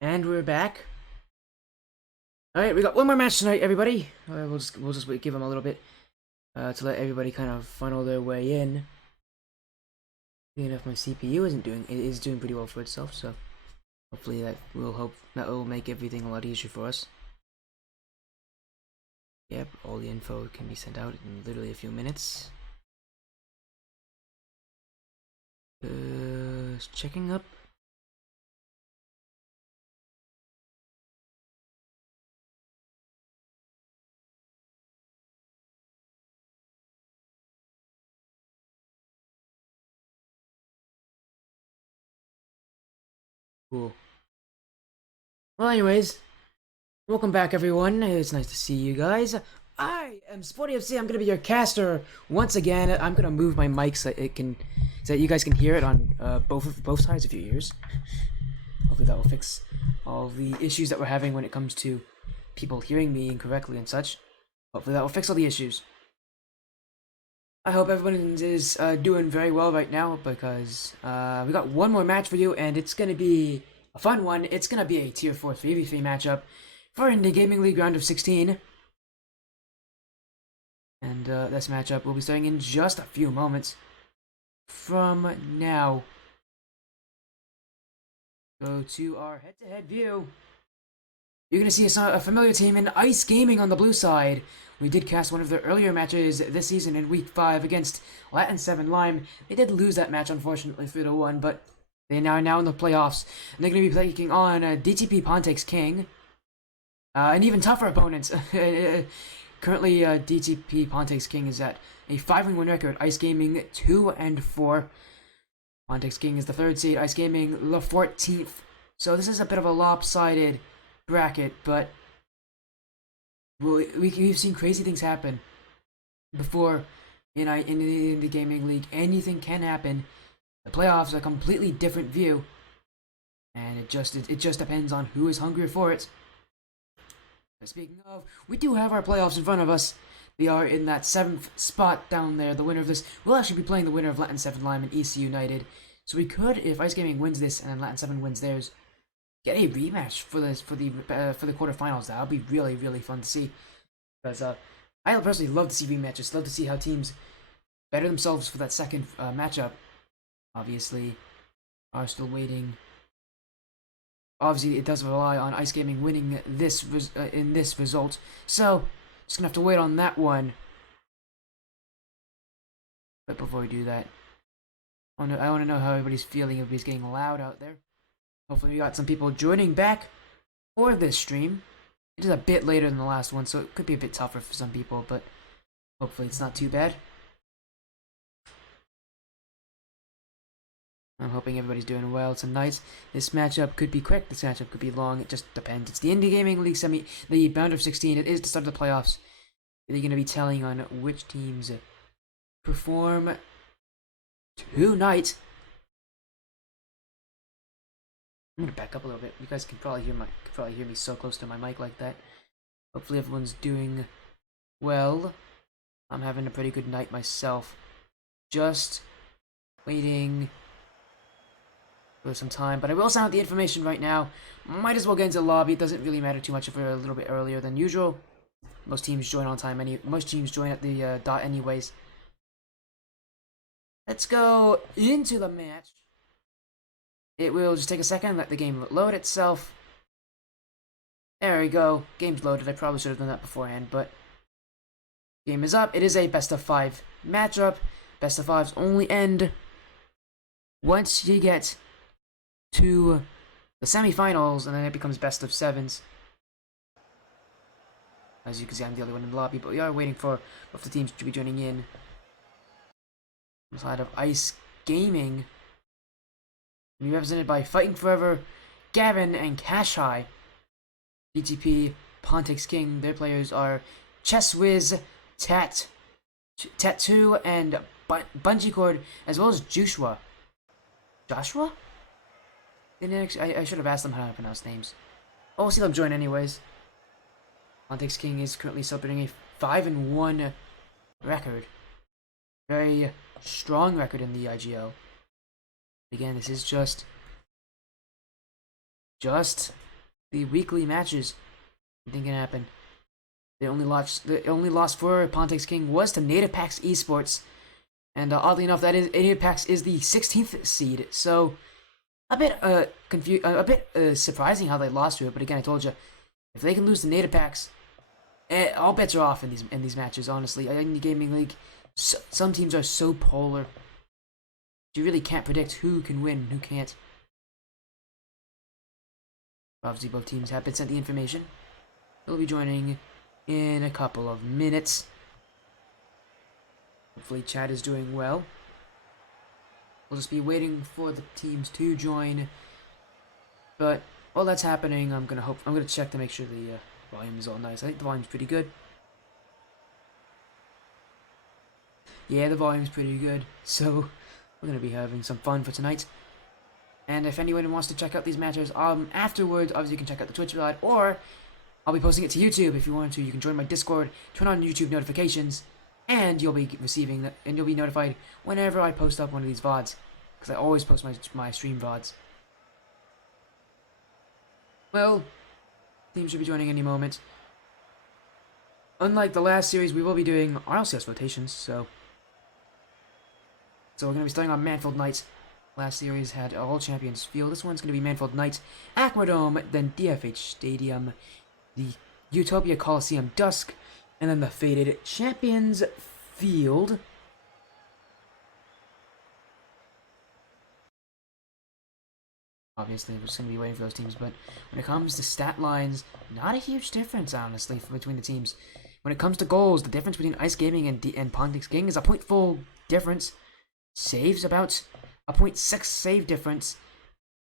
And we're back. All right, we got one more match tonight, everybody. We'll just give them a little bit to let everybody kind of funnel their way in. Enough, my CPU is doing pretty well for itself, so hopefully that will make everything a lot easier for us. Yep, all the info can be sent out in literally a few minutes. Checking up. Cool. Well, anyways, welcome back, everyone. It's nice to see you guys. I am Sporty FC. I'm gonna be your caster once again. I'm gonna move my mic so that you guys can hear it on both sides of your ears. Hopefully that will fix all the issues that we're having when it comes to people hearing me incorrectly and such. Hopefully that will fix all the issues. I hope everyone is doing very well right now because we got one more match for you, and it's gonna be a fun one. It's gonna be a Tier 4 3v3 matchup for Indie Gaming League round of 16. And this matchup will be starting in just a few moments from now. Go to our head-to-head view. You're going to see a familiar team in Ice Gaming on the blue side. We did cast one of their earlier matches this season in Week 5 against Latin 7 Lime. They did lose that match, unfortunately, 3-1, but they are now in the playoffs. And they're going to be taking on DTP Pontex King. And even tougher opponents. Currently, DTP Pontex King is at a 5-win record. Ice Gaming 2-4. Pontex King is the 3rd seed. Ice Gaming the 14th. So this is a bit of a lopsided bracket, but we've seen crazy things happen before in the gaming league. Anything can happen. The playoffs are a completely different view, and it just depends on who is hungrier for it. But speaking of, we do have our playoffs in front of us. We are in that 7th spot down there. The winner of this will actually be playing the winner of Latin 7 Lime and EC United. So we could, if Ice Gaming wins this and Latin 7 wins theirs, get a rematch for the quarterfinals. That would be really, really fun to see. Because I personally love to see rematches. Love to see how teams better themselves for that second matchup. Obviously, are still waiting. Obviously, it does rely on Ice Gaming winning this in this result. So, just gonna have to wait on that one. But before we do that, I want to know how everybody's feeling. Everybody's getting loud out there. Hopefully we got some people joining back for this stream. It is a bit later than the last one, so it could be a bit tougher for some people, but hopefully it's not too bad. I'm hoping everybody's doing well tonight. This matchup could be quick, this matchup could be long, it just depends. It's the Indie Gaming League the round of 16, it is the start of the playoffs. They're going to be telling on which teams perform tonight. I'm gonna back up a little bit. You guys can probably hear me so close to my mic like that. Hopefully everyone's doing well. I'm having a pretty good night myself. Just waiting for some time, but I will sound out the information right now. Might as well get into the lobby. It doesn't really matter too much if we're a little bit earlier than usual. Most teams join on time. Most teams join at the dot anyways. Let's go into the match. It will just take a second, let the game load itself. There we go. Game's loaded. I probably should have done that beforehand, but game is up. It is a best of 5 matchup. Best of 5s only end once you get to the semifinals, and then it becomes best of 7s. As you can see, I'm the only one in the lobby, but we are waiting for both the teams to be joining in. On the side of Ice Gaming, be represented by Fighting Forever, Gavin, and Cash High. DTP, Pontex King, their players are Chesswiz, Tattoo, and Bungee Cord, as well as Joshua. Joshua? I should have asked them how to pronounce names. Oh, we'll see them join anyways. Pontex King is currently celebrating a 5-1 record. Very strong record in the IGL. Again, this is just the weekly matches. Anything can happen. The only loss for Pontex King was to Native Pax Esports, and oddly enough, Native Pax is the 16th seed. So a bit surprising how they lost to it. But again, I told you, if they can lose to Native Pax, all bets are off in these matches. Honestly, in the gaming league, some teams are so polar. You really can't predict who can win and who can't. Obviously, both teams have been sent the information. They'll be joining in a couple of minutes. Hopefully, Chad is doing well. We'll just be waiting for the teams to join. But while that's happening, I'm gonna check to make sure the volume is all nice. I think the volume's pretty good. Yeah, the volume's pretty good. So we're gonna be having some fun for tonight. And if anyone wants to check out these matches, afterwards, obviously you can check out the Twitch VOD, or I'll be posting it to YouTube if you want to. You can join my Discord, turn on YouTube notifications, and you'll be notified whenever I post up one of these VODs, because I always post my stream VODs. Well, teams should be joining any moment. Unlike the last series, we will be doing RLCS rotations, so we're going to be starting on Manfield Knights. Last series had all champions field. This one's going to be Manfield Knights, Aquadome, then DFH Stadium, the Utopia Coliseum Dusk, and then the Faded Champions Field. Obviously, we're just going to be waiting for those teams, but when it comes to stat lines, not a huge difference, honestly, between the teams. When it comes to goals, the difference between Ice Gaming and Pontex King is a 0.4 difference. Saves about a 0.6 save difference,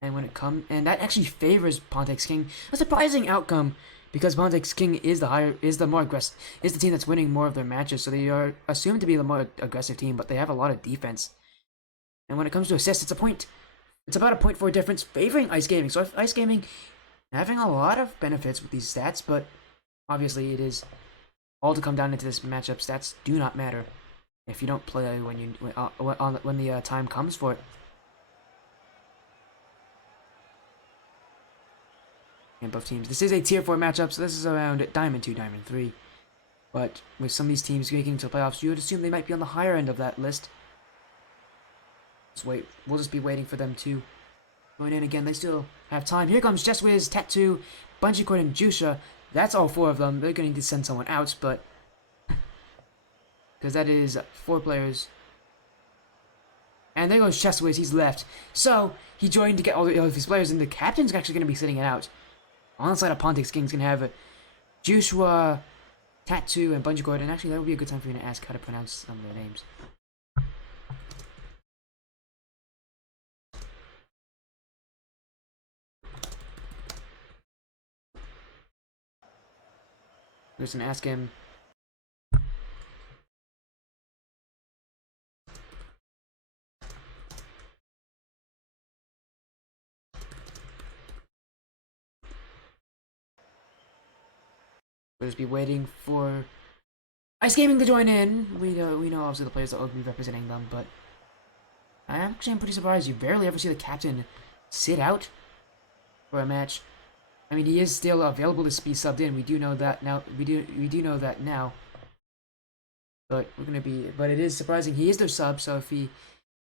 and that actually favors Pontex King. A surprising outcome, because Pontex King is the team that's winning more of their matches, so they are assumed to be the more aggressive team, but they have a lot of defense. And when it comes to assists, it's about a 0.4 difference favoring Ice Gaming. So Ice Gaming having a lot of benefits with these stats, but obviously it is all to come down into this matchup. Stats do not matter if you don't play when the time comes for it. And both teams. This is a tier 4 matchup, so this is around Diamond 2, Diamond 3. But with some of these teams making into the playoffs, you would assume they might be on the higher end of that list. Let's wait. We'll just be waiting for them to join in again. They still have time. Here comes JustWiz, Tattoo, Bungee Cord, and Jusha. That's all 4 of them. They're going to need to send someone out, but because that is 4 players. And there goes JustWiz. He's left. So he joined to get all of his players, and the captain's actually going to be sitting it out. On the side of Pontex King's going to have Joshua, Tattoo, and Bungee Cord. And actually, that would be a good time for me to ask how to pronounce some of their names. I'm just going to ask him. We'll just be waiting for Ice Gaming to join in. We know obviously the players that will be representing them, but I'm pretty surprised. You barely ever see the captain sit out for a match. I mean, he is still available to be subbed in. We do know that now. We do know that now. But but it is surprising. He is their sub, so if he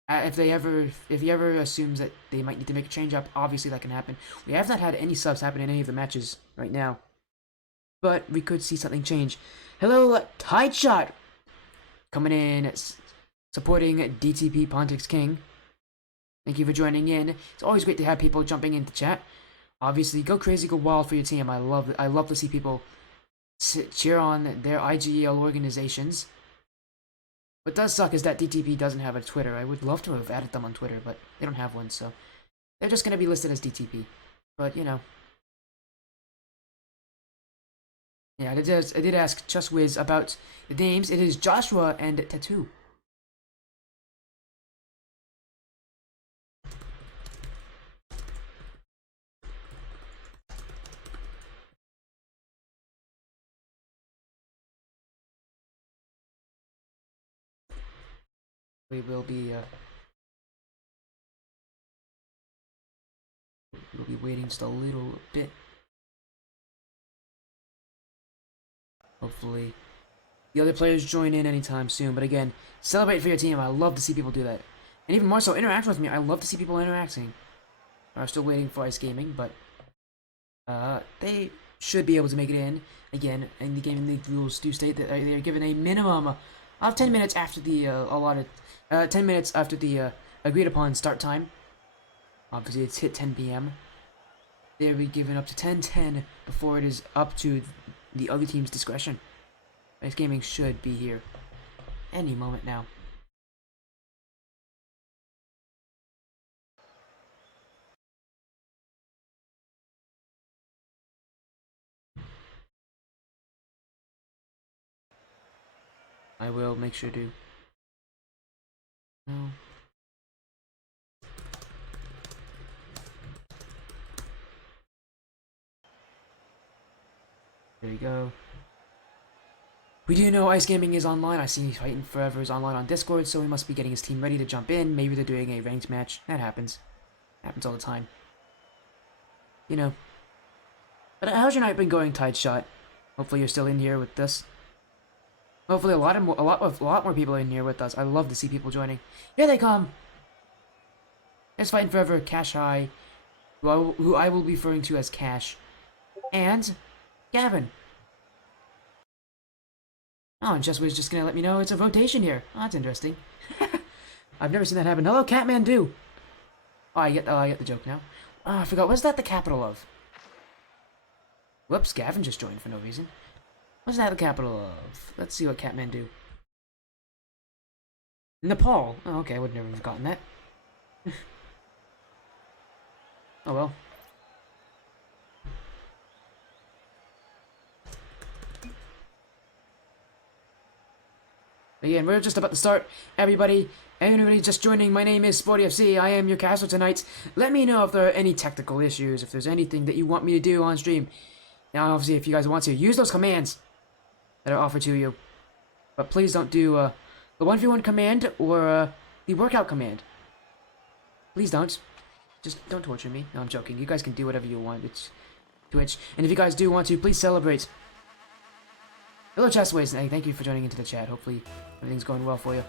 ever assumes that they might need to make a change up, obviously that can happen. We have not had any subs happen in any of the matches right now, but we could see something change. Hello, Tide Shot, coming in, supporting DTP Pontex King. Thank you for joining in. It's always great to have people jumping into chat. Obviously, go crazy, go wild for your team. I love to see people cheer on their IGL organizations. What does suck is that DTP doesn't have a Twitter. I would love to have added them on Twitter, but they don't have one, so they're just going to be listed as DTP. But, you know. Yeah, I did ask JustWiz about the names. It is Joshua and Tattoo. We will be we'll be waiting just a little bit. Hopefully the other players join in anytime soon. But again, celebrate for your team. I love to see people do that. And even more so, interact with me. I love to see people interacting. I'm still waiting for Ice Gaming, but they should be able to make it in. Again, in the gaming league rules do state that they are given a minimum of 10 minutes after the allotted, 10 minutes after the agreed upon start time. Obviously, it's hit 10 p.m. They'll be given up to 10:10 before it is up to the other team's discretion. Ice Gaming should be here any moment now. I will make sure to. No. There you go. We do know Ice Gaming is online. I see Fighting Forever is online on Discord, so he must be getting his team ready to jump in. Maybe they're doing a ranked match. That happens. Happens all the time. You know. But how's your night been going, Tide Shot? Hopefully you're still in here with this. Hopefully a lot more people are in here with us. I love to see people joining. Here they come! There's Fighting Forever, Cash High, who I will be referring to as Cash, and Gavin. Oh, and Jess was just gonna let me know it's a rotation here. Oh, that's interesting. I've never seen that happen. Hello, Catmandu. Oh, I get the joke now. Oh, I forgot. What's that the capital of? Whoops, Gavin just joined for no reason. What's that the capital of? Let's see what Catmandu. Nepal. Oh, okay, I would never have gotten that. Oh well. Again, we're just about to start. Everybody just joining, my name is Sporty FC. I am your caster tonight. Let me know if there are any technical issues, if there's anything that you want me to do on stream. Now, obviously, if you guys want to, use those commands that are offered to you. But please don't do the 1v1 command or the workout command. Please don't. Just don't torture me. No, I'm joking. You guys can do whatever you want. It's Twitch. And if you guys do want to, please celebrate. Hello, Chestways. Hey, thank you for joining into the chat. Hopefully, everything's going well for you.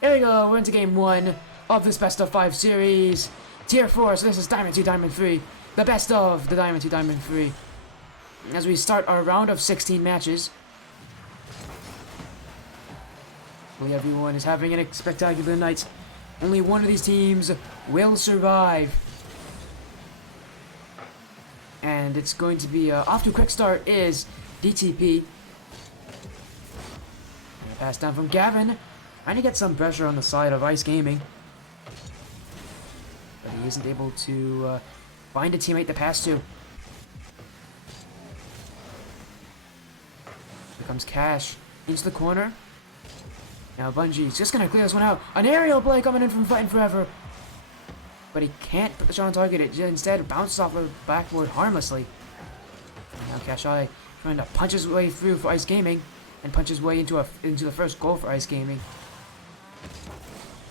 Here we go. We're into game 1 of this best of 5 series. Tier 4, so this is Diamond 2, Diamond 3. The best of the Diamond 2, Diamond 3. As we start our round of 16 matches. Hopefully everyone is having a spectacular night. Only one of these teams will survive. And it's going to be, off to a quick start is DTP. Pass down from Gavin. Trying to get some pressure on the side of Ice Gaming. But he isn't able to find a teammate to pass to. Here comes Cash. Into the corner. Now Bungie's just going to clear this one out. An aerial play coming in from Fighting Forever. But he can't put the shot on target. It instead bounces off the backboard harmlessly. And now Cash Eye trying to punch his way through for Ice Gaming. And punch his way into the first goal for Ice Gaming.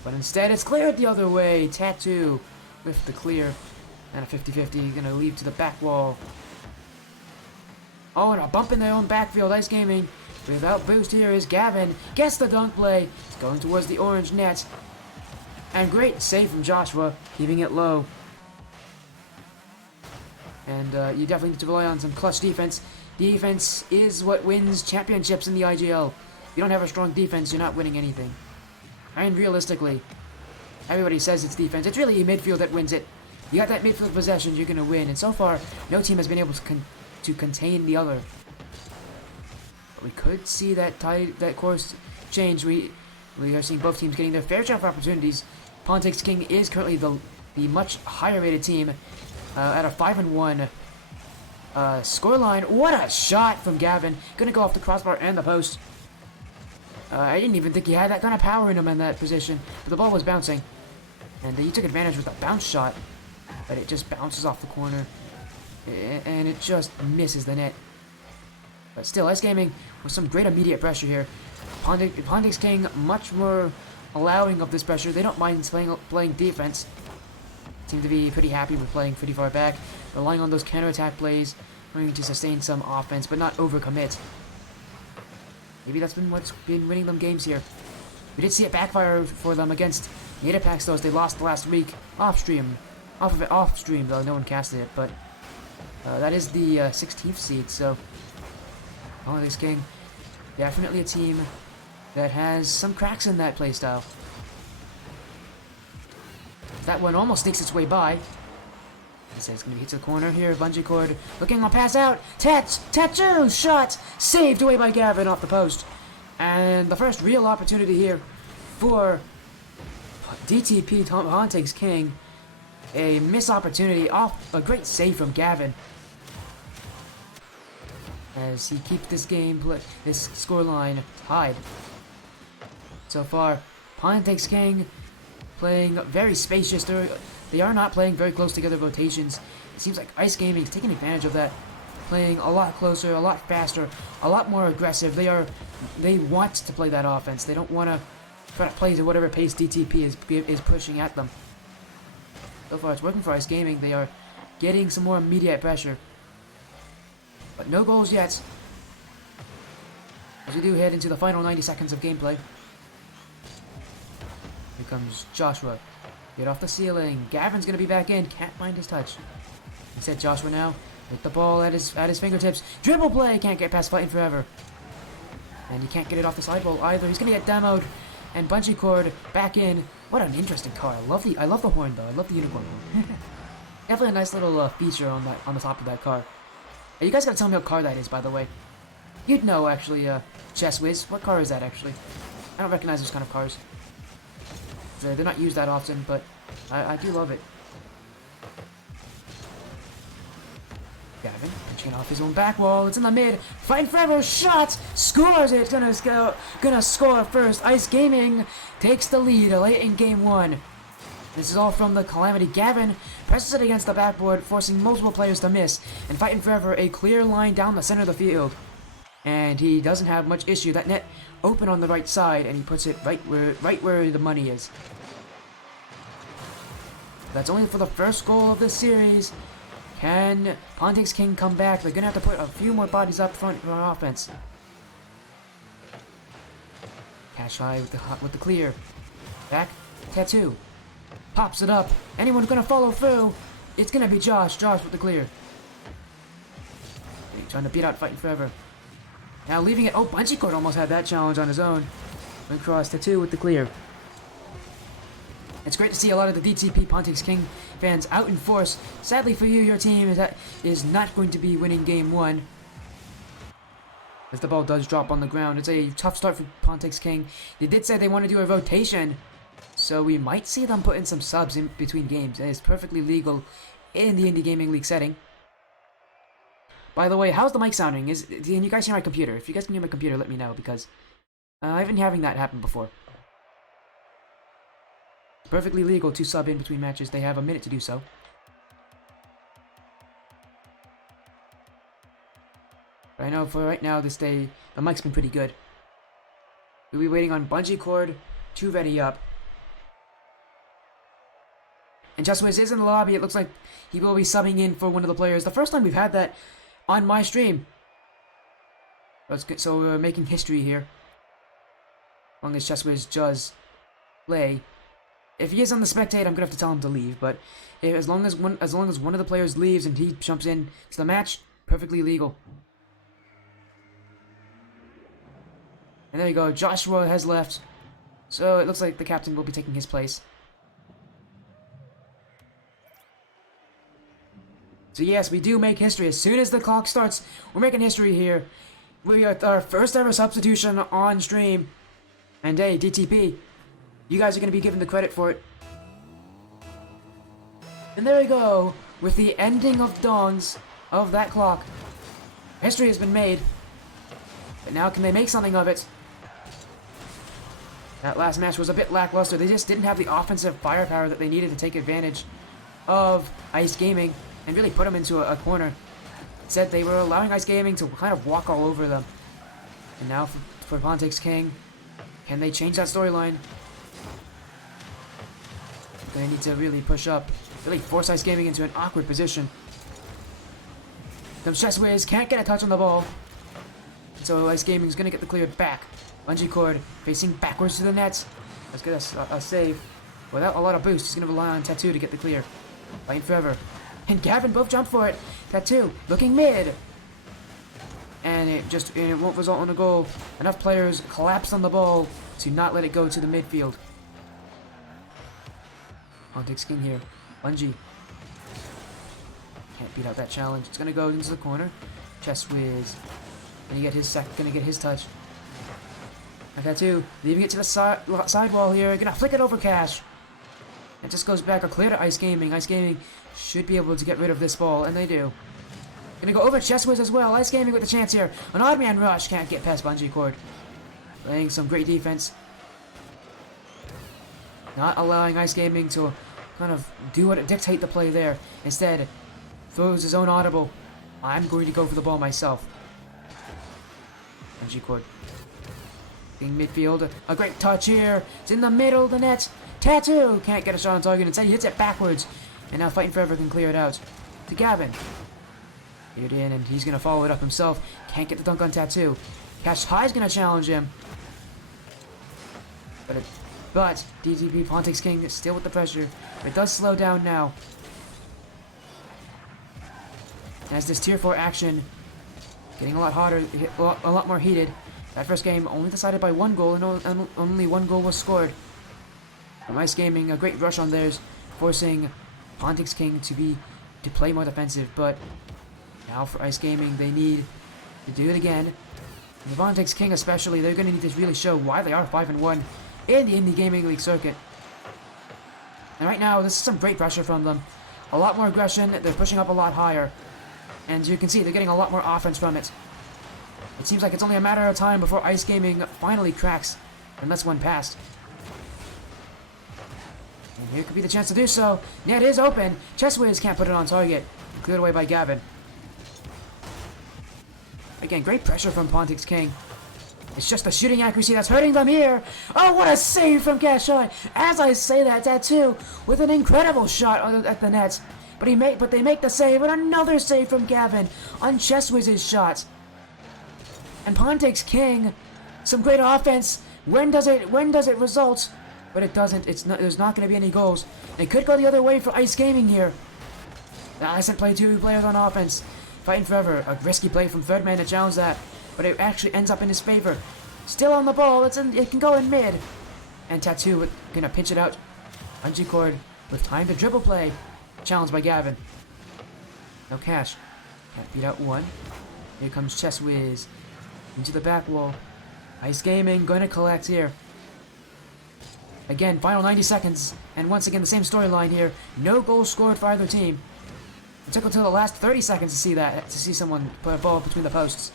But instead, it's cleared the other way. Tattoo with the clear. And a 50-50 gonna leave to the back wall. Oh, and a bump in their own backfield. Ice Gaming without boost here is Gavin. Gets the dunk play. It's going towards the orange net. And great save from Joshua, keeping it low. And you definitely need to rely on some clutch defense. Defense is what wins championships in the IGL. If you don't have a strong defense, you're not winning anything. And realistically, everybody says it's defense. It's really a midfield that wins it. You got that midfield possession, you're going to win. And so far, no team has been able to contain the other. But we could see that course change. We are seeing both teams getting their fair share of opportunities. Pontics King is currently the much higher rated team at a 5-1. Scoreline. What a shot from Gavin. Gonna go off the crossbar and the post. I didn't even think he had that kind of power in him in that position. But the ball was bouncing. And he took advantage with a bounce shot. But it just bounces off the corner. And it just misses the net. But still, Ice Gaming with some great immediate pressure here. Pontics King much more allowing of this pressure. They don't mind playing defense. Seem to be pretty happy with playing pretty far back. Relying on those counterattack plays, trying to sustain some offense, but not overcommit. Maybe that's been what's been winning them games here. We did see it backfire for them against Natipax, though, as they lost last week off stream. Off stream, though, no one casted it, but that is the 16th seed, so Politics King, definitely a team that has some cracks in that playstyle. That one almost sneaks its way by. It's going to be hit to the corner here. Bungee cord looking on pass out. Tattoo shot saved away by Gavin off the post. And the first real opportunity here for DTP Politics King. A missed opportunity off a great save from Gavin. As he keeps this scoreline tied. So far, Politics King playing very spacious. They are not playing very close together rotations. It seems like Ice Gaming is taking advantage of that. Playing a lot closer, a lot faster, a lot more aggressive. They want to play that offense. They don't want to try to play at whatever pace DTP is pushing at them. So far, it's working for Ice Gaming. They are getting some more immediate pressure. But no goals yet. As we do head into the final 90 seconds of gameplay. Here comes Joshua. Get off the ceiling. Gavin's going to be back in. Can't find his touch. Instead, Joshua now with the ball at his fingertips. Dribble play. Can't get past Fighting Forever. And he can't get it off the sidewall either. He's going to get demoed. And Bungee Cord back in. What an interesting car. I love the horn though. I love the unicorn horn. Definitely a nice little feature on the top of that car. Hey, you guys gotta tell me what car that is, by the way. You'd know, actually, Chess Whiz. What car is that, actually? I don't recognize those kind of cars. They're not used that often, but I do love it. Gavin punching off his own back wall. It's in the mid. Fighting Forever. Shot. Scores it. Gonna score first. Ice Gaming takes the lead late in game one. This is all from the Calamity. Gavin presses it against the backboard, forcing multiple players to miss, and Fighting Forever a clear line down the center of the field. And he doesn't have much issue. That net open on the right side, and he puts it right where the money is. That's only for the first goal of this series. Can Politics King come back? They're gonna have to put a few more bodies up front for our offense. Cash high with the clear. Back. Tattoo. Pops it up. Anyone gonna follow through? It's gonna be Josh. Josh with the clear. Trying to beat out Fighting Forever. Now leaving it. Oh, Bungee Cord almost had that challenge on his own. Went across Tattoo with the clear. It's great to see a lot of the DTP Politics King fans out in force. Sadly for you, your team is not going to be winning game one. As the ball does drop on the ground. It's a tough start for Politics King. They did say they want to do a rotation. So we might see them put in some subs in between games. It is perfectly legal in the Indie Gaming League setting. By the way, how's the mic sounding? Can you guys hear my computer? If you guys can hear my computer, let me know, because I've been having that happen before. Perfectly legal to sub in between matches. They have a minute to do so. I know for right now, this day, the mic's been pretty good. We'll be waiting on Bungee Cord to ready up. And Just Wiz is in the lobby. It looks like he will be subbing in for one of the players. The first time we've had that on my stream. That's good. So we're making history here. As long as Just Wiz does play. If he is on the spectate, I'm gonna have to tell him to leave. But as long as one of the players leaves and he jumps in to the match, perfectly legal. And there you go. Joshua has left, so it looks like the captain will be taking his place. So yes, we do make history. As soon as the clock starts, we're making history here. We are our first ever substitution on stream. And hey, DTP, you guys are going to be given the credit for it. And there we go. With the ending of dawns of that clock. History has been made. But now can they make something of it? That last match was a bit lackluster. They just didn't have the offensive firepower that they needed to take advantage of Ice Gaming and really put them into a corner. Instead, they were allowing Ice Gaming to kind of walk all over them. And now for Politics King, can they change that storyline? They need to really push up, really force Ice Gaming into an awkward position. Them Chess Wiz can't get a touch on the ball. So Ice Gaming is going to get the clear back. Bungee cord facing backwards to the net. Let's get a save. Without a lot of boost, he's going to rely on Tattoo to get the clear. Fighting forever. And Gavin both jump for it. Tattoo looking mid. And it won't result in a goal. Enough players collapsed on the ball to not let it go to the midfield. Pontic's King here. Bungee. Can't beat out that challenge. It's going to go into the corner. Chest whiz. Gonna get his touch. And Tattoo leaving it to the sidewall here. Gonna flick it over Cash. It just goes back or clear to Ice Gaming. Ice Gaming should be able to get rid of this ball, and they do. Gonna go over Chest Whiz as well. Ice Gaming with the chance here. An odd man rush. Can't get past Bungee Cord. Playing some great defense. Not allowing Ice Gaming to kind of dictate the play there. Instead, throws his own audible. I'm going to go for the ball myself. Bungee Cord. In midfield. A great touch here. It's in the middle of the net. Tattoo can't get a shot on target. Instead, he hits it backwards. And now Fighting Forever can clear it out. To Gavin. Get it in, and he's going to follow it up himself. Can't get the dunk on Tattoo. Cash High's going to challenge him. But DTP Pontic's King is still with the pressure. But it does slow down now. As this Tier 4 action getting a lot hotter, a lot more heated. That first game only decided by one goal, and only one goal was scored. From Ice Gaming, a great rush on theirs, forcing Pontic's King to play more defensive. But now for Ice Gaming, they need to do it again. And the Pontic's King especially, they're going to need to really show why they are 5-1 in the Indie Gaming League circuit. And right now, this is some great pressure from them. A lot more aggression, they're pushing up a lot higher. And you can see, they're getting a lot more offense from it. It seems like it's only a matter of time before Ice Gaming finally cracks and lets one past. And here could be the chance to do so. Net is open. Chest Whiz can't put it on target. Cleared away by Gavin. Again, great pressure from Pontic's King. It's just the shooting accuracy that's hurting them here. Oh, what a save from Gashon. As I say that, Tattoo with an incredible shot at the net. But they make the save, and another save from Gavin on Chest Whiz's shot. And Pontic's King, some great offense. When does it result? But it doesn't. There's not going to be any goals. And it could go the other way for Ice Gaming here. The Iceland play 2 players on offense. Fighting Forever. A risky play from third man to challenge that. But it actually ends up in his favor. Still on the ball. It can go in mid. And Tattoo gonna pinch it out. Bungee Cord with time to dribble play. Challenged by Gavin. No Cash. Can't beat out one. Here comes Chest Whiz. Into the back wall. Ice Gaming going to collect here. Again, final 90 seconds. And once again, the same storyline here. No goals scored for either team. It took until the last 30 seconds to see that. To see someone put a ball between the posts.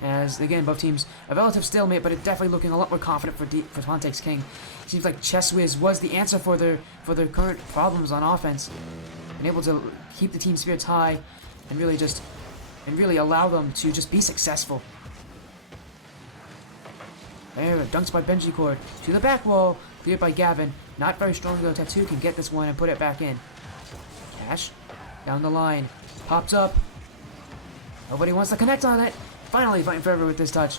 As, again, both teams, a relative stalemate, but it's definitely looking a lot more confident for Pontic's King. It seems like Chest Whiz was the answer for their current problems on offense. And able to keep the team spirits high and really allow them to just be successful. There, dunked by Bungee Cord. To the back wall, cleared by Gavin. Not very strong though, Tattoo can get this one and put it back in. Cash, down the line, pops up. Nobody wants to connect on it. Finally Fighting Forever with this touch.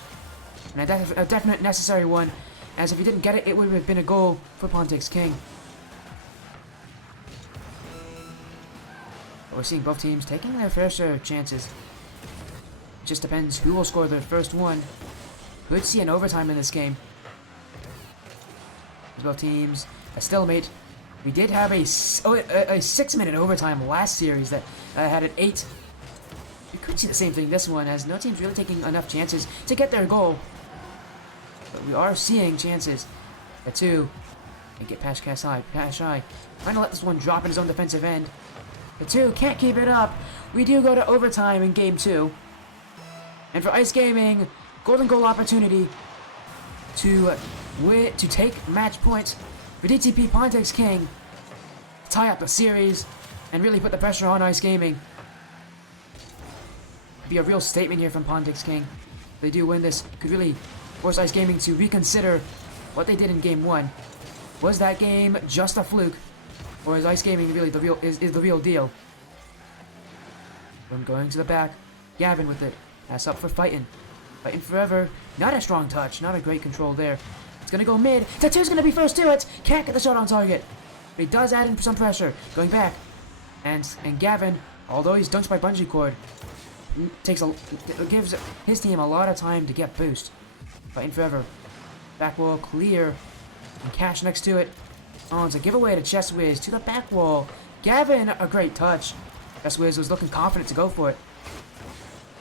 And a definite necessary one, as if he didn't get it, it would have been a goal for Pontic's King. But we're seeing both teams taking their fair share of chances. It just depends who will score their first one. Could see an overtime in this game. As both teams, a stalemate. We did have a 6-minute overtime last series that had an 8. We could see the same thing this one, as no team's really taking enough chances to get their goal. But we are seeing chances. The 2 and get past Cash High. Trying to let this one drop in his own defensive end. The 2 can't keep it up. We do go to overtime in game 2. And for Ice Gaming, golden goal opportunity to take match point for DTP Pontic's King, tie up the series, and really put the pressure on Ice Gaming. Be a real statement here from Pontic's King. If they do win this, could really force Ice Gaming to reconsider what they did in game 1. Was that game just a fluke, or is Ice Gaming really the real deal? I'm going to the back. Gavin with it. That's up for fighting. Fighting forever. Not a strong touch. Not a great control there. It's going to go mid. Tattoo's going to be first to it. Can't get the shot on target. But he does add in some pressure. Going back. And Gavin, although he's dunked by bungee cord, gives his team a lot of time to get boost. Fighting forever. Back wall clear. And Cash next to it. Oh, it's a giveaway to Chess Wiz to the back wall. Gavin, a great touch. Chess Wiz was looking confident to go for it.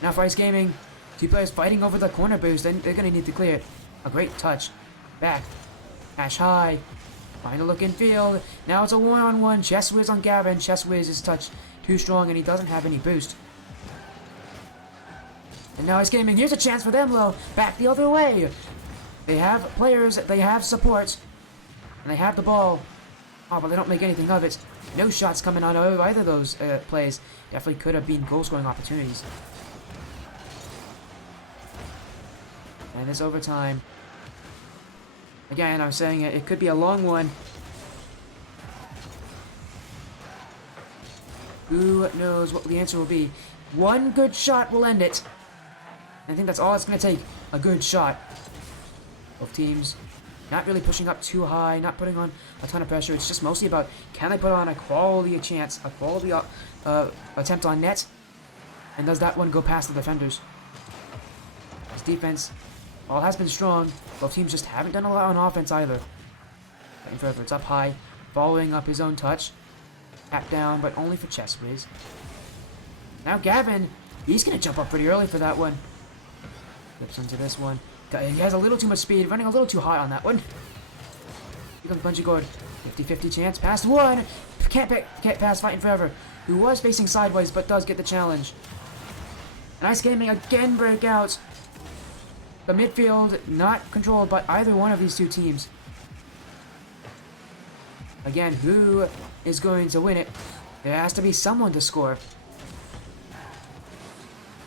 Now for Ice Gaming, two players fighting over the corner boost, and they're going to need to clear it. A great touch. Back. Cash high. Final look in field. Now it's a one-on-one. Chess Wiz on Gavin. Chess Wiz is touch too strong, and he doesn't have any boost. And now Ice Gaming, here's a chance for them, though. Back the other way. They have players, they have support, and they have the ball. Oh, but they don't make anything of it. No shots coming out of either of those plays. Definitely could have been goal-scoring opportunities. And this overtime. Again, I'm saying it could be a long one. Who knows what the answer will be? One good shot will end it. And I think that's all it's going to take. A good shot. Both teams not really pushing up too high, not putting on a ton of pressure. It's just mostly about, can they put on a quality chance, a quality attempt on net, and does that one go past the defenders? His defense, all has been strong. Both teams just haven't done a lot on offense either. Fighting forever, it's up high, following up his own touch. Tap down, but only for Chess Wiz. Now Gavin, he's going to jump up pretty early for that one. Flips into this one. He has a little too much speed, running a little too high on that one. Here comes bungee cord. 50-50 chance. Past one. Can't pass Fighting Forever, who was facing sideways but does get the challenge. And Ice Gaming again breakouts. The midfield not controlled by either one of these two teams. Again, who is going to win it? There has to be someone to score.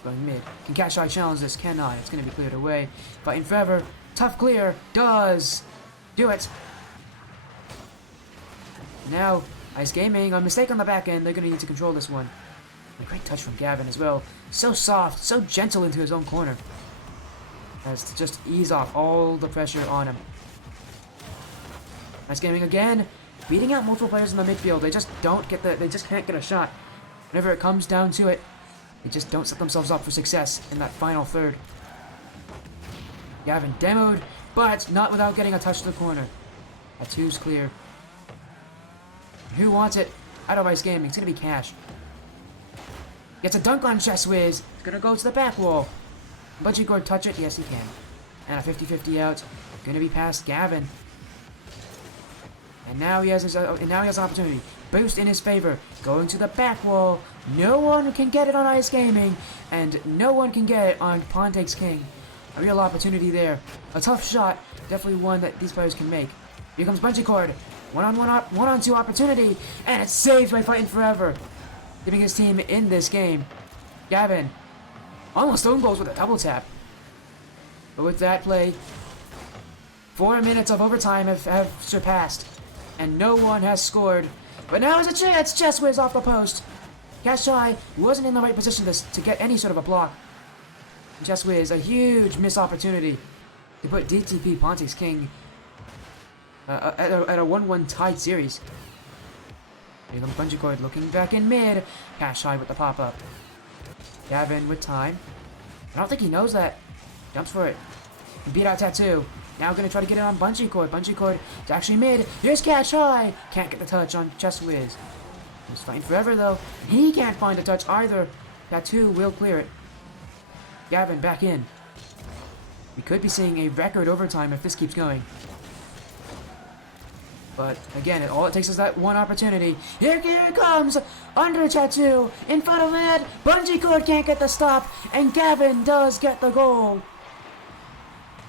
Going mid. Can Cash Eye challenge this? Cannot. It's going to be cleared away. Fighting forever. Tough clear. Does. Do it. Now, Ice Gaming, a mistake on the back end. They're going to need to control this one. A great touch from Gavin as well. So soft, so gentle into his own corner. As to just ease off all the pressure on him. Ice Gaming again. Beating out multiple players in the midfield. They just don't get they just can't get a shot. Whenever it comes down to it, they just don't set themselves up for success in that final third. Gavin demoed, but not without getting a touch to the corner. Tattoo's clear. Who wants it? Out of Ice Gaming. It's going to be Cash. Gets a dunk on Chess Wiz. It's going to go to the back wall. Bungee cord touch it? Yes, he can. And a 50-50 out. Going to be past Gavin. And now he has an opportunity. Boost in his favor. Going to the back wall. No one can get it on Ice Gaming. And no one can get it on Pawn Takes King. A real opportunity there. A tough shot. Definitely one that these players can make. Here comes Bungee cord. One-on-two opportunity. And it's saved by Fighting Forever. Giving his team in this game. Gavin. Almost own goals with a double tap. But with that play, 4 minutes of overtime have surpassed. And no one has scored. But now is a chance. Chess Wiz off the post. Cash Eye wasn't in the right position to get any sort of a block. Chess Wiz, a huge missed opportunity to put DTP Pawn Takes King at a 1-1 tied series. Here comes Bungee cord looking back in mid. Cash Eye with the pop-up. Gavin with time. I don't think he knows that. Jumps for it. He beat out Tattoo. Now going to try to get it on Bungee cord. Bungee cord is actually mid. Here's Cash Eye. Can't get the touch on Chess Wiz. He's fighting forever though. He can't find a touch either. Tattoo will clear it. Gavin back in. We could be seeing a record overtime if this keeps going. But again, all it takes is that one opportunity. Here it comes! Under Tattoo, in front of net. Bungee cord can't get the stop, and Gavin does get the goal.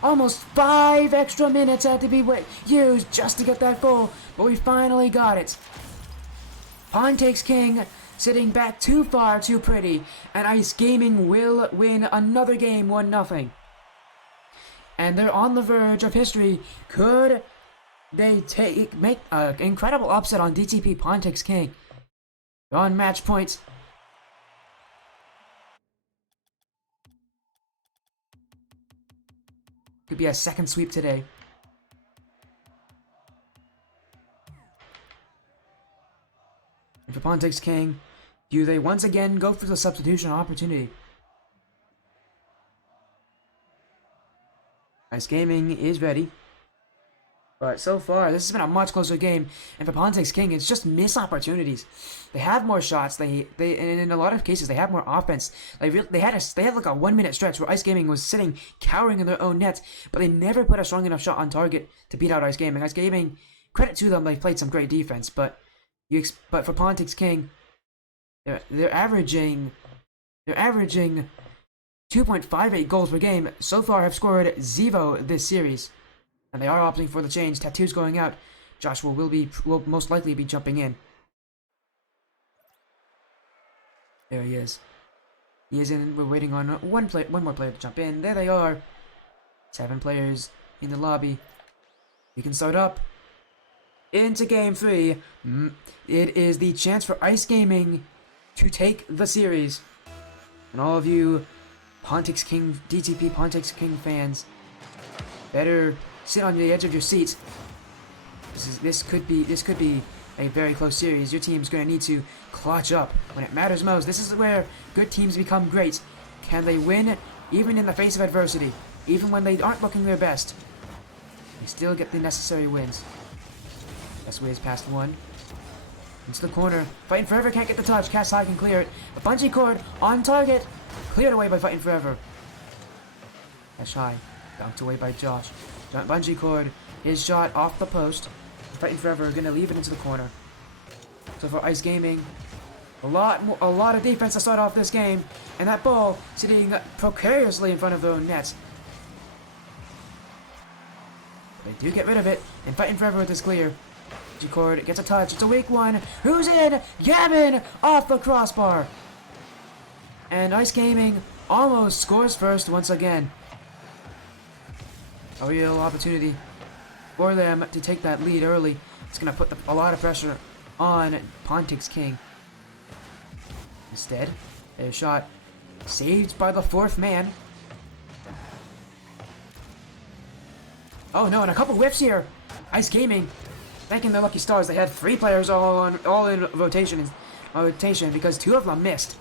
Almost 5 extra minutes had to be used just to get that goal, but we finally got it. Pawn Takes King, sitting back too far, too pretty, and Ice Gaming will win another game 1-0. And they're on the verge of history. Could they make an incredible upset on DTP Pawn Takes King? On match point. be a second sweep today. If your pawn takes king, do they once again go for the substitution opportunity? Ice Gaming is ready. But so far, this has been a much closer game. And for pawn takes king, it's just missed opportunities. They have more shots. And in a lot of cases, they have more offense. They had like a 1 minute stretch where Ice Gaming was sitting, cowering in their own net, but they never put a strong enough shot on target to beat out Ice Gaming. Ice Gaming, credit to them, they played some great defense. But for pawn takes king, they're averaging 2.58 goals per game. So far, have scored 0 this series. And they are opting for the change. Tattoo's going out. Joshua will most likely be jumping in. There he is. He is in. We're waiting on one more player to jump in. There they are. 7 players in the lobby. We can start up into game 3. It is the chance for Ice Gaming to take the series. And all of you pawn takes king, DTP pawn takes king fans, better sit on the edge of your seat. This could be a very close series. Your team's going to need to clutch up when it matters most. This is where good teams become great. Can they win even in the face of adversity? Even when they aren't looking their best, they still get the necessary wins. Best way is past 1. Into the corner. Fighting Forever can't get the touch. Cast High can clear it. A bungee cord on target. Cleared away by Fighting Forever. Cash High. Dunked away by Josh. Bungee cord is shot off the post. Fighting Forever going to leave it into the corner. So for Ice Gaming, a lot of defense to start off this game, and that ball sitting precariously in front of their own net. They do get rid of it, and Fighting Forever with this clear. Bungee cord gets a touch. It's a weak one. Who's in? Gavin off the crossbar. And Ice Gaming almost scores first once again. A real opportunity for them to take that lead early. It's going to put a lot of pressure on pawn takes king. Instead, a shot saved by the 4th man. Oh no, and a couple whiffs here. Ice Gaming, thanking their lucky stars, they had 3 players all in rotation because 2 of them missed.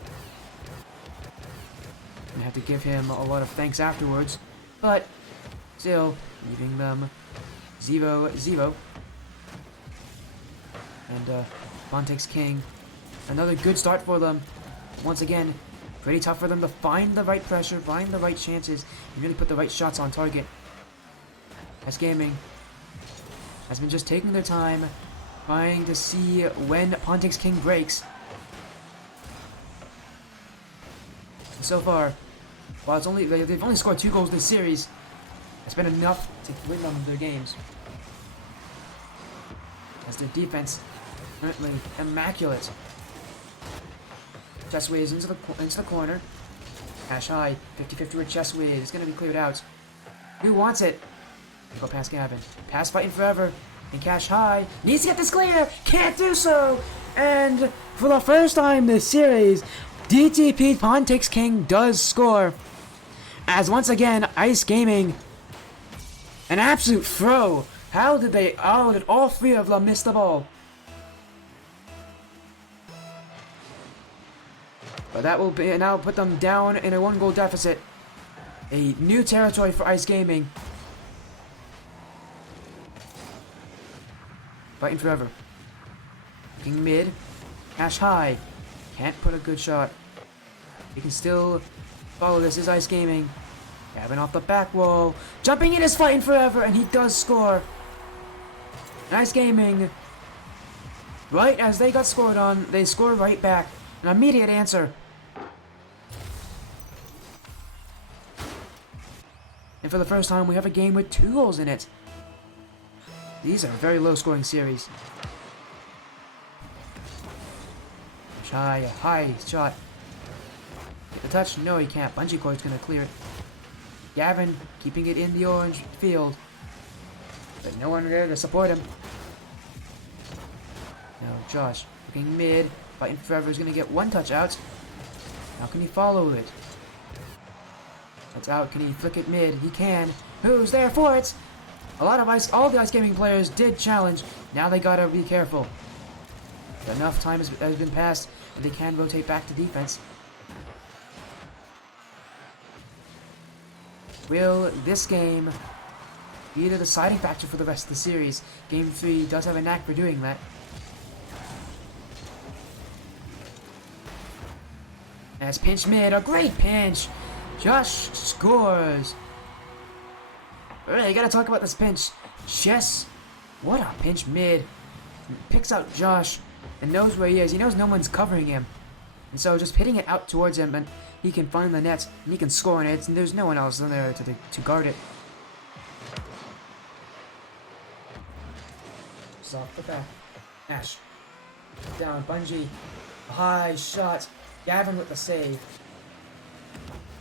I have to give him a lot of thanks afterwards, but still, leaving them 0-0. And pawn takes king. Another good start for them. Once again, pretty tough for them to find the right pressure, find the right chances, and really put the right shots on target. Ice Gaming has been just taking their time, trying to see when pawn takes king breaks. And so far, while they've only scored 2 goals this series, it's been enough to win them their games. As their defense currently immaculate. Chessways into the corner. Cash High, 50-50 with Chessways. It's going to be cleared out. Who wants it? Go past Gavin. Pass Fighting Forever. And Cash High needs to get this clear. Can't do so. And for the first time this series, DTP pawn takes king does score. As once again, Ice Gaming, an absolute throw. How did all 3 of them miss the ball? But that will be now put them down in a 1-goal deficit. A new territory for Ice Gaming. Fighting Forever. Looking mid. Cash High. Can't put a good shot. He can still follow this. Is Ice Gaming. Gavin off the back wall. Jumping in is Fighting Forever, and he does score. Ice Gaming. Right as they got scored on, they score right back. An immediate answer. And for the first time, we have a game with 2 goals in it. These are very low-scoring series. High shot. Get the touch? No, he can't. Bungee cord's gonna clear it. Gavin keeping it in the orange field. But no one there to support him. Now Josh looking mid. Fighting Forever is gonna get 1 touch out. How can he follow it? That's out. Can he flick it mid? He can. Who's there for it? All the Ice Gaming players did challenge. Now they gotta be careful. Enough time has been passed that they can rotate back to defense. Will this game be the deciding factor for the rest of the series? Game 3 does have a knack for doing that. As pinch mid, a great pinch! Josh scores! Alright, you gotta talk about this pinch. Chess, what a pinch mid. Picks out Josh and knows where he is. He knows no one's covering him. And so just hitting it out towards him, and he can find the net, and he can score on it, and there's no one else in there to guard it. Just off the back. Ash. Down, Bungie. A high shot. Gavin with the save.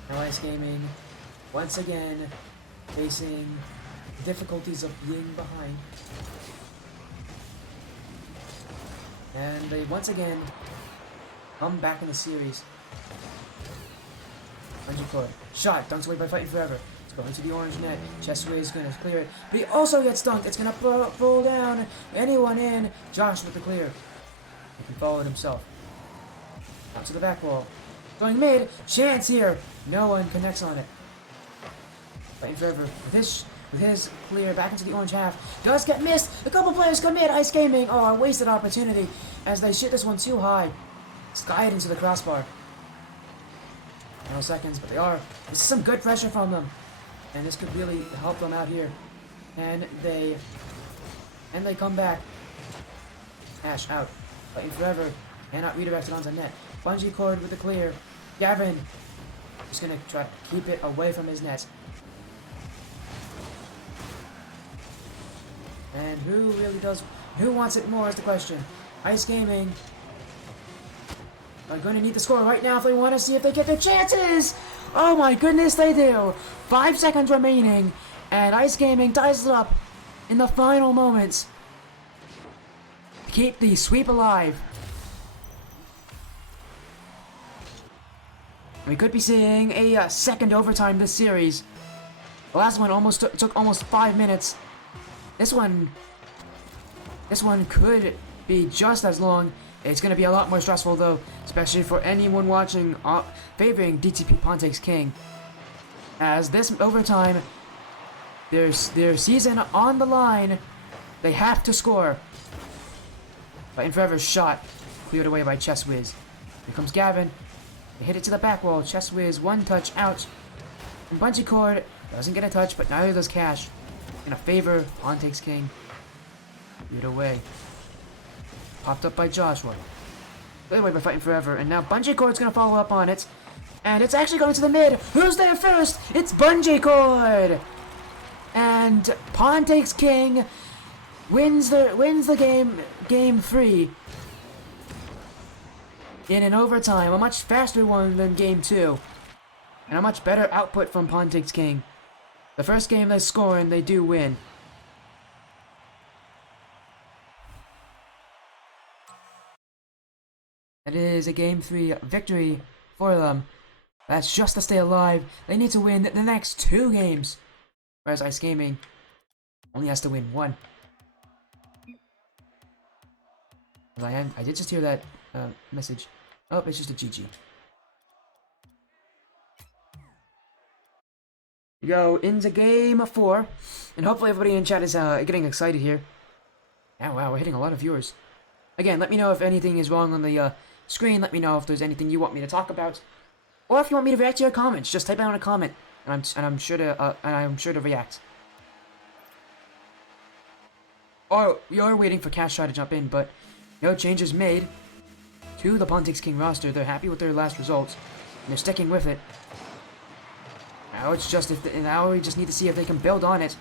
Now Ice Gaming, once again, facing the difficulties of being behind. And they once again come back in the series. Bungie Core. Shot. Dunks away by Fighting Forever. It's going to the orange net. Chessway is going to clear it. But he also gets dunked. It's going to pull down. Anyone in. Josh with the clear. He can follow it himself. Out to the back wall. Going mid. Chance here. No one connects on it. Fighting Forever. With his clear back into the orange half. Does get missed. A couple players come in. Ice Gaming. Oh, a wasted opportunity as they shit this one too high. Sky it into the crossbar. No seconds, but they are. This is some good pressure from them. And this could really help them out here. And they come back. Ash out. Fighting Forever. Cannot redirect it onto net. Bungie cord with the clear. Gavin just gonna try to keep it away from his net. And who wants it more is the question. Ice Gaming are going to need the score right now if they want to see if they get their chances. Oh my goodness, they do. 5 seconds remaining, and Ice Gaming ties it up in the final moments to keep the sweep alive. We could be seeing a second overtime this series. The last one almost took almost 5 minutes. This one could be just as long. It's going to be a lot more stressful though, especially for anyone watching favoring DTP Pontiac's King. As this overtime, their season on the line, they have to score. Fighting Forever's shot, cleared away by Chess Wiz. Here comes Gavin. They hit it to the back wall. Chess Wiz, one touch out. And Bungie Cord doesn't get a touch, but neither does Cash. In a favor, Pontiac's King. Cleared away. Popped up by Joshua. Cleared away by Fighting Forever. And now Bungie Cord's gonna follow up on it. And it's actually going to the mid. Who's there first? It's Bungie Cord! And Pontiac's King wins the game 3 in an overtime, a much faster one than game 2, and a much better output from Pontiac's King. The first game they score and they do win. It is a game 3 victory for them. That's just to stay alive. They need to win the next 2 games, whereas Ice Gaming only has to win 1. I did just hear that message. Oh, it's just a GG. We go into game 4, and hopefully everybody in chat is getting excited here. Oh wow, we're hitting a lot of viewers. Again, let me know if anything is wrong on the screen. Let me know if there's anything you want me to talk about, or if you want me to react to your comments. Just type down a comment, and I'm sure to react. Or we are waiting for Cash Try to jump in, but no changes made to the Pontiac's King roster. They're happy with their last results, and they're sticking with it. Now it's just now we just need to see if they can build on it.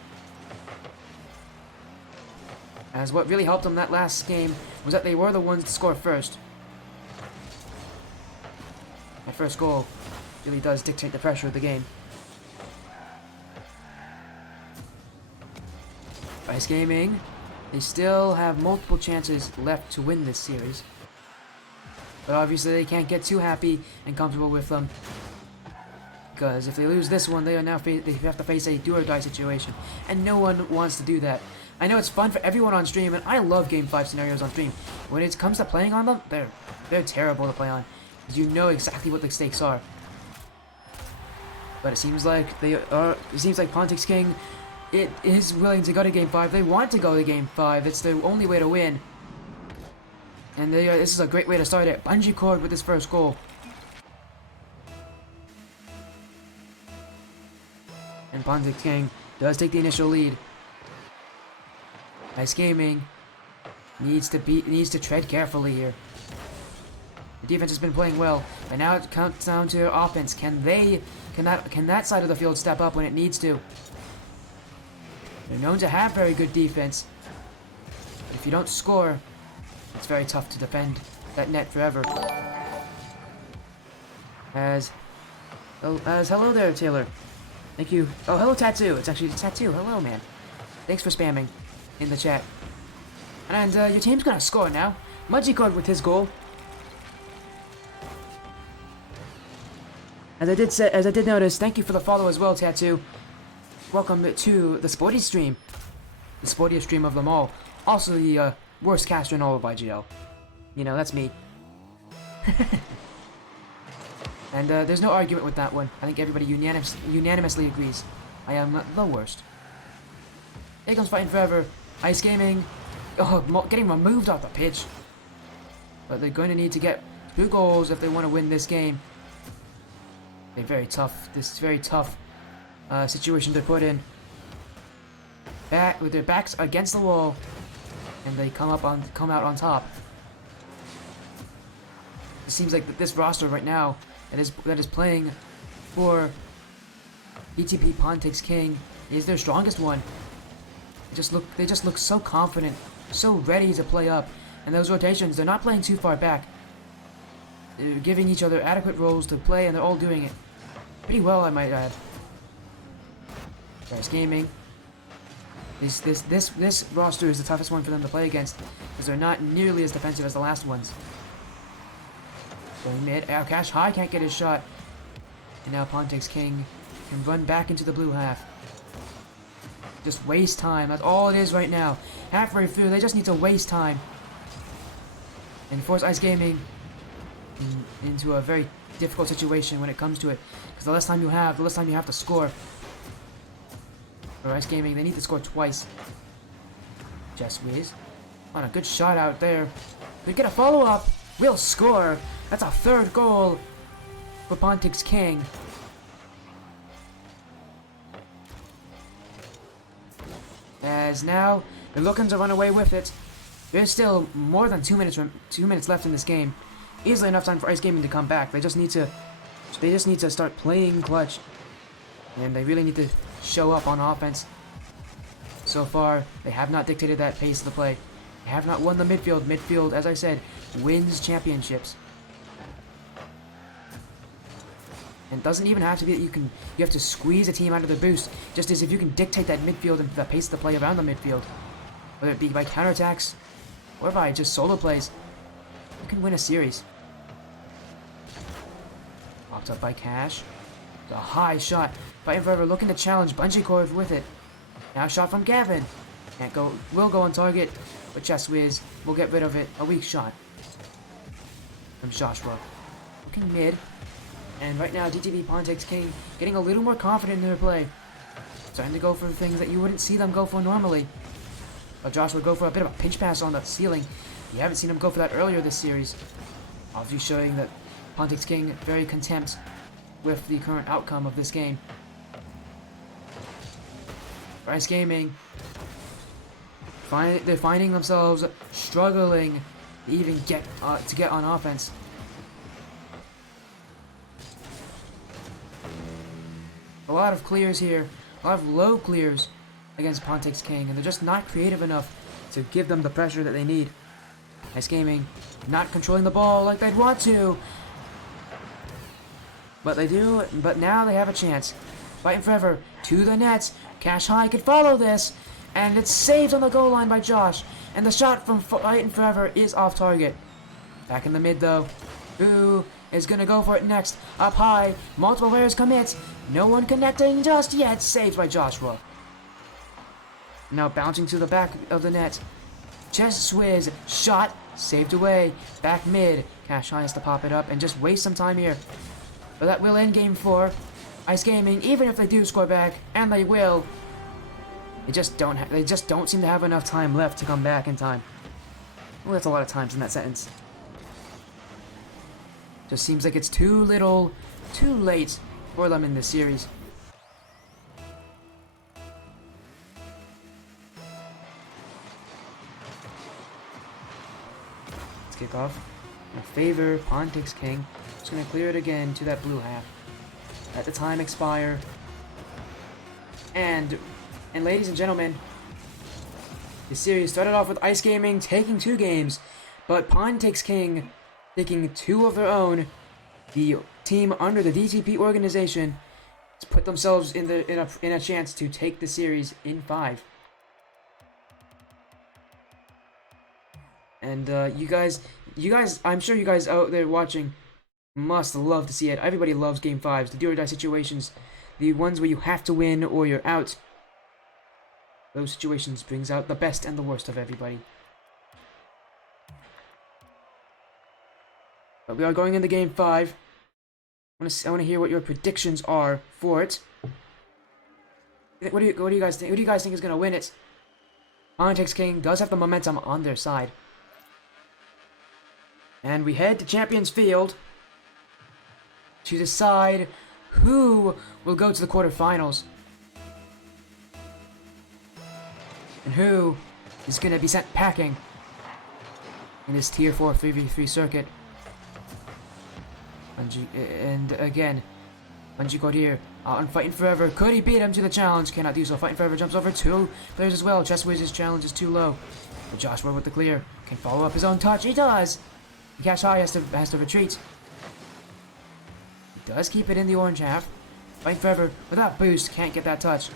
As what really helped them that last game was that they were the ones to score first. That first goal really does dictate the pressure of the game. Ice Gaming, they still have multiple chances left to win this series. But obviously they can't get too happy and comfortable with them, Because if they lose this one, they are now they have to face a do-or-die situation, and no one wants to do that. I know it's fun for everyone on stream, and I love Game 5 scenarios on stream. When it comes to playing on them, they're terrible to play on, because you know exactly what the stakes are. But it seems like Pontic's King is willing to go to Game 5. They want to go to Game 5. It's the only way to win. And this is a great way to start it. Bungee cord with his first goal. And Pontic's King does take the initial lead. Ice Gaming needs to tread carefully here. The defense has been playing well, but now it comes down to offense. Can that side of the field step up when it needs to? They're known to have very good defense, but if you don't score, it's very tough to defend that net forever. Hello there, Taylor. Thank you. Oh, hello, Tattoo. It's actually Tattoo. Hello, man. Thanks for spamming in the chat. And your team's gonna score now. Mudgicard with his goal. As I did notice, thank you for the follow as well, Tattoo. Welcome to the Sporty stream. The sportiest stream of them all. Also the worst caster in all of IGL. You know, that's me. And there's no argument with that one. I think everybody unanimously agrees. I am the worst. Here comes Fighting Forever. Ice Gaming. Oh, getting removed off the pitch. But they're going to need to get 2 goals if they want to win this game. They're very tough. This is very tough situation to put in. With their backs against the wall, and they come out on top. It seems like this roster right now that is playing for DTP Pontic's King is their strongest one. They just look so confident, so ready to play up. And those rotations, they're not playing too far back. They're giving each other adequate roles to play, and they're all doing it pretty well, I might add. Ice Gaming. This roster is the toughest one for them to play against, because they're not nearly as defensive as the last ones. Going mid, Cash High can't get his shot. And now Pontic's King can run back into the blue half. Just waste time, that's all it is right now. Halfway through, they just need to waste time. And force Ice Gaming into a very difficult situation when it comes to it. Because the less time you have, to score. For Ice Gaming, they need to score twice. Just Wiz. On a good shot out there. We get a follow-up. We'll score. That's a 3rd goal for Pontic's King. As now, they're looking to run away with it. There's still more than 2 minutes left in this game. Easily enough time for Ice Gaming to come back. They just need to start playing clutch. And they really need to show up on offense. So far, they have not dictated that pace of the play. They have not won the midfield. Midfield, as I said, wins championships. And it doesn't even have to be that you have to squeeze a team out of their boost. Just as if you can dictate that midfield and the pace of the play around the midfield. Whether it be by counterattacks or by just solo plays, you can win a series. Popped up by Cash. A high shot. Fighting Forever looking to challenge Bungee Cord with it. Now shot from Gavin. Can't go. Will go on target. But Chess Wiz will get rid of it. A weak shot from Joshua. Looking mid. And right now DTP Pontic's King getting a little more confident in their play. Starting to go for things that you wouldn't see them go for normally. But Josh would go for a bit of a pinch pass on the ceiling. You haven't seen him go for that earlier this series. Obviously showing that Pontic's King very content with the current outcome of this game. Ice Gaming, they're finding themselves struggling to even get on offense. A lot of clears here, a lot of low clears against Pontic's King, and they're just not creative enough to give them the pressure that they need. Ice Gaming not controlling the ball like they'd want to. But they do, but now they have a chance. Fighting Forever to the nets. Cash High could follow this. And it's saved on the goal line by Josh. And the shot from Fighting Forever is off target. Back in the mid though. Ooh, is gonna go for it next. Up high, multiple players commit. No one connecting just yet. Saved by Joshua. Now bouncing to the back of the net. Chest Swizz, shot, saved away. Back mid. Cash High has to pop it up and just waste some time here. But that will end game 4. Ice Gaming, even if they do score back, and they will, they just don't seem to have enough time left to come back in time. Well, that's a lot of times in that sentence. Just seems like it's too little, too late for them in this series. Let's kick off. In favor, Pawn takes King. Just gonna clear it again to that blue half. Let the time expire. And ladies and gentlemen, the series started off with Ice Gaming taking 2 games, but Pawn takes King taking 2 of their own. The team under the DTP organization has put themselves in a chance to take the series in 5. And you guys, I'm sure you guys out there watching must love to see it. Everybody loves Game 5s, the do-or-die situations, the ones where you have to win or you're out. Those situations brings out the best and the worst of everybody. But we are going into Game 5. I want to hear what your predictions are for it. What do you guys think? Who do you guys think is going to win it? Pawn takes King does have the momentum on their side. And we head to Champions Field to decide who will go to the quarterfinals and who is going to be sent packing in this Tier 4 3v3 circuit. And again, Bungie here out and fighting forever. Could he beat him to the challenge? Cannot do so. Fighting forever jumps over 2 players as well. Chess Wizz's challenge is too low. But Joshua with the clear can follow up his own touch. He does. Cash High has to retreat. He does keep it in the orange half. Fighting forever without boost. Can't get that touch.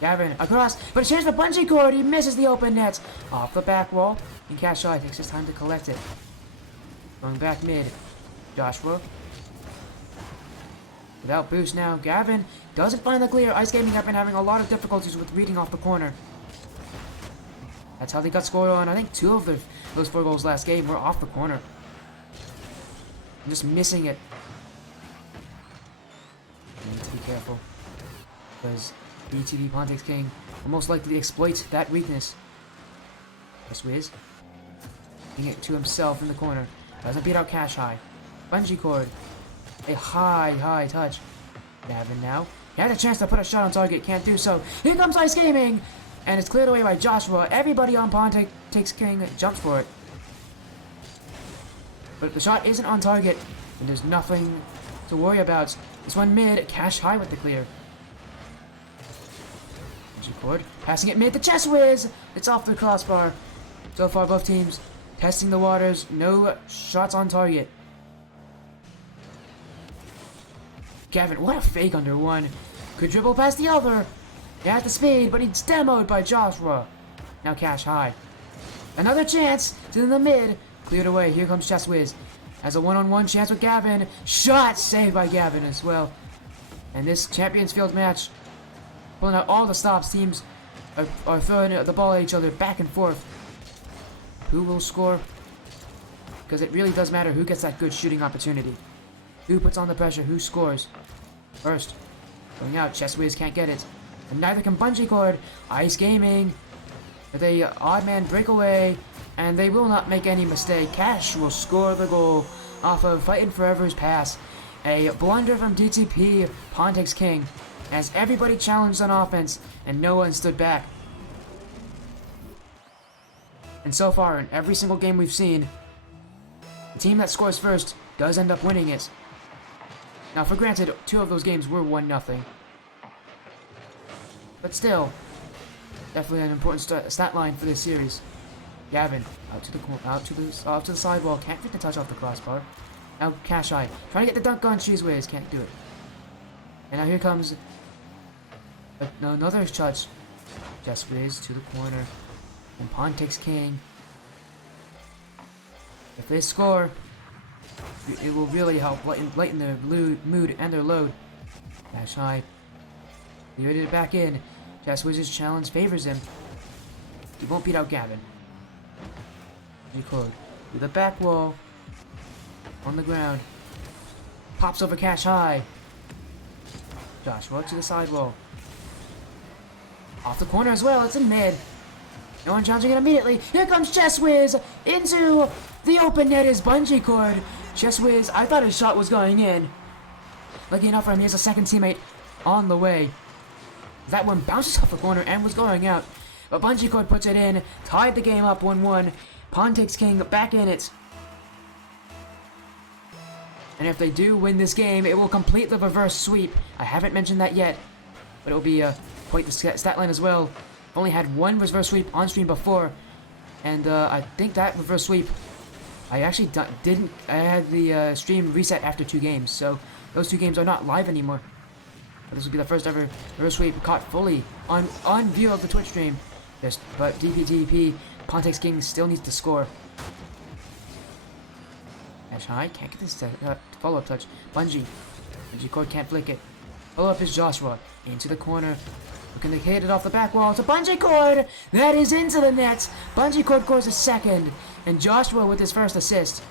Gavin across, but a chance for bungee cord. He misses the open net. Off the back wall. And Cash High takes his time to collect it. Going back mid. Joshua. Without boost now. Gavin doesn't find the clear. Ice Gaming have been having a lot of difficulties with reading off the corner. That's how they got scored on. I think 2 of those 4 goals last game were off the corner. I'm just missing it. I need to be careful, because DTP Pawn takes King will most likely exploit that weakness. Yes, Wiz. Getting it to himself in the corner. Doesn't beat out Cash High. Bungee cord. A high touch. Gavin now. He had a chance to put a shot on target. Can't do so. Here comes Ice Gaming! And it's cleared away by Joshua. Everybody on Pawn takes King. Jumps for it. But the shot isn't on target, and there's nothing to worry about. This one mid, Cash High with the clear. Cord, passing it mid to Chess Wiz. It's off the crossbar. So far, both teams testing the waters. No shots on target. Gavin, what a fake under one. Could dribble past the other. He has the speed, but he's demoed by Joshua. Now Cash High. Another chance to the mid. Cleared away. Here comes Chess Wiz. Has a one-on-one chance with Gavin. Shot saved by Gavin as well. And this Champions Field match, pulling out all the stops. Teams are throwing the ball at each other back and forth. Who will score? Because it really does matter who gets that good shooting opportunity. Who puts on the pressure? Who scores? First, going out. Chess Wiz can't get it. And neither can Bungee Cord. Ice Gaming with a odd man breakaway. And they will not make any mistake. Cash will score the goal off of Fighting Forever's pass. A blunder from DTP. Pawn takes King. As everybody challenged on offense, and no one stood back. And so far, in every single game we've seen, the team that scores first does end up winning it. Now, for granted, 2 of those games were 1-0. But still, definitely an important stat line for this series. Gavin out to the sidewall, can't fit the touch off the crossbar. Now Cash High trying to get the dunk on Cheese Wiz, can't do it. And now here comes another touch. Chess Wiz to the corner, and Pawn takes King. If they score, it will really help lighten their mood and their load. Dash high. Cleared it back in. Chess Wiz's challenge favors him. He won't beat out Gavin. Record. To the back wall. On the ground. Pops over Cash High. Joshua to the side wall. Off the corner as well. It's in mid. No one challenging it immediately. Here comes Chess Wiz into the open net is Bungee Cord. Chess Wiz, I thought his shot was going in. Lucky enough for him, he has a second teammate on the way. That one bounces off the corner and was going out. But Bungee Cord puts it in. Tied the game up 1-1. Pawn takes king back in it. And if they do win this game, it will complete the reverse sweep. I haven't mentioned that yet, but it will be quite the stat line as well. Only had one reverse sweep on stream before, and I think that reverse sweep, I actually didn't. I had the stream reset after 2 games, so those 2 games are not live anymore. But this will be the first ever reverse sweep caught fully on view of the Twitch stream. Yes, but DTP Pontex King still needs to score. Dash high, can't get this follow-up touch. Bungee Cord can't flick it. Follow-up is Joshua into the corner. Looking to hit it off the back wall to Bungee Cord. That is into the net. Bungee Cord scores a second, and Joshua with his first assist.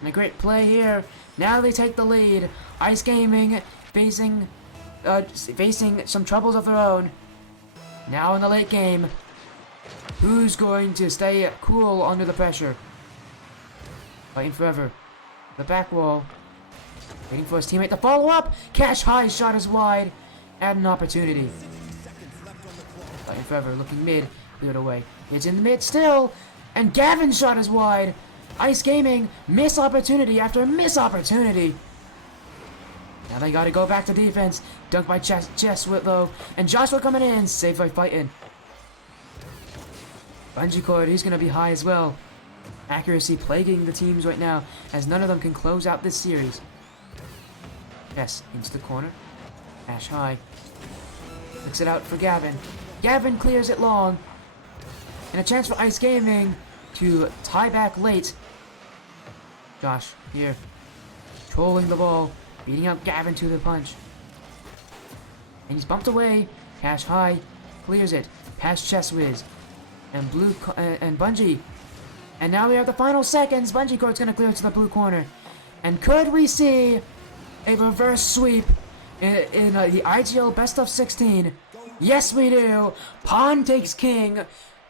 And a great play here. Now they take the lead. Ice Gaming facing some troubles of their own. Now in the late game, who's going to stay cool under the pressure? Fighting forever. The back wall. Waiting for his teammate to follow up. Cash High shot is wide. Add an opportunity. Fighting forever. Looking mid. Cleared away. It's in the mid still. And Gavin's shot is wide. Ice Gaming. Miss opportunity after miss opportunity. Now they gotta go back to defense. Dunk by Chess Whitlow. And Joshua coming in. Saved by Fighting. Bungee Cord, he's gonna be high as well. Accuracy plaguing the teams right now, as none of them can close out this series. Yes, into the corner. Ash high. Flicks it out for Gavin. Gavin clears it long. And a chance for Ice Gaming to tie back late. Josh, here. Trolling the ball. Beating up Gavin to the punch. And he's bumped away. Cash High. Clears it. Past Chess Wiz. And Bungee. And now we have the final seconds. Bungee Cord's gonna clear it to the blue corner. And could we see a reverse sweep in the IGL Best of 16? Yes, we do. Pawn takes king,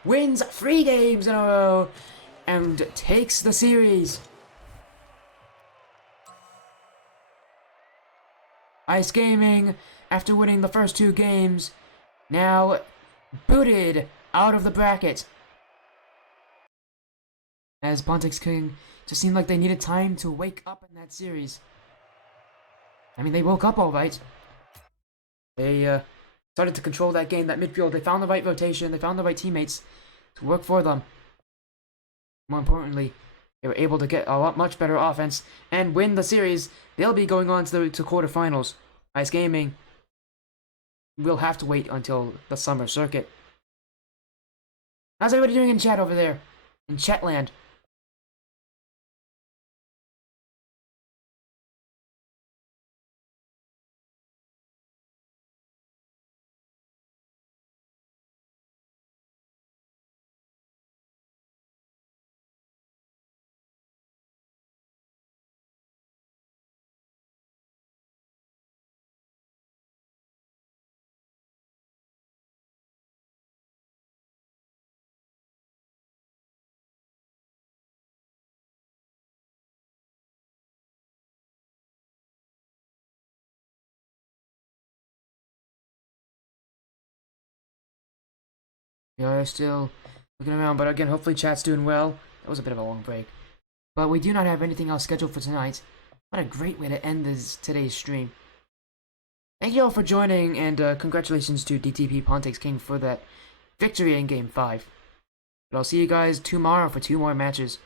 wins 3 games in a row, and takes the series. Ice Gaming, after winning the first 2 games, now booted out of the bracket. As Pontex King just seemed like they needed time to wake up in that series. I mean, they woke up all right. They started to control that game, that midfield. They found the right rotation. They found the right teammates to work for them. More importantly, they were able to get much better offense and win the series. They'll be going on to quarterfinals. Ice Gaming will have to wait until the summer circuit. How's everybody doing in chat over there? In Chatland? Yeah, I'm still looking around, but again, hopefully chat's doing well. That was a bit of a long break. But we do not have anything else scheduled for tonight. What a great way to end today's stream. Thank you all for joining, and congratulations to DTP Pontex King for that victory in Game 5. But I'll see you guys tomorrow for 2 more matches.